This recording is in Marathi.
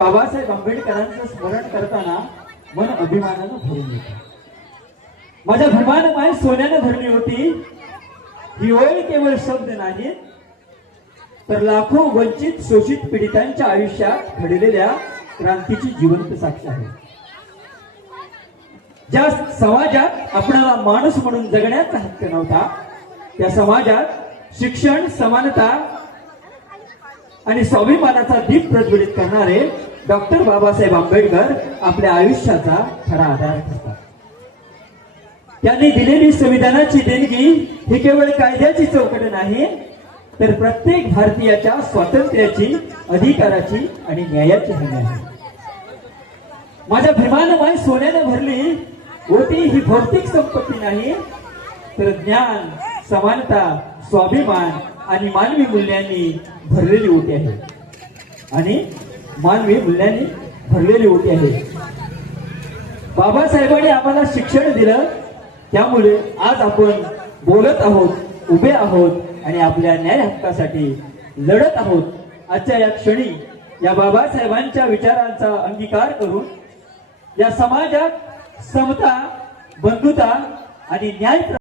बाबासाहेब आंबेडकरांचं स्मरण करताना मन अभिमानानं भरून येतं. माझ्या भीमान माय सोन्यानं भरली होती ही ओळ केवळ शब्द नाही तर लाखो वंचित शोषित पीडितांच्या आयुष्यात घडलेल्या क्रांतीची जिवंत साक्ष आहे. ज्या समाजात आपणाला माणूस म्हणून जगण्याचा हक्क नव्हता त्या समाजात शिक्षण, समानता आणि स्वाभिमानाचा दीप प्रज्वलित करणारे डॉक्टर बाबासाहेब आंबेडकर आपल्या आयुष्याचा खरा आधार ठरतात. त्यांनी दिलेली संविधानाची देणगी ही केवळ कायद्याची चौकट नाही तर प्रत्येक भारतीयाच्या स्वातंत्र्याची, अधिकाराची आणि न्यायाची हमी आहे. माझ्या भीमानमय सोन्यानं भरली होती ही भौतिक संपत्ती नाही तर ज्ञान, समानता, स्वाभिमान आणि मानवी मूल्यांनी भरलेली होती आहे. आणि मानवी मूल्यांनी भरलेली होती आहे. बाबासाहेबांनी आम्हाला शिक्षण दिलं त्यामुळे आज आपण बोलत आहोत, उभे आहोत आणि आपल्या न्याय हक्कासाठी लढत आहोत. आजच्या या क्षणी या बाबासाहेबांच्या विचारांचा अंगीकार करून या समाजात समता, बंधुता आणि न्याय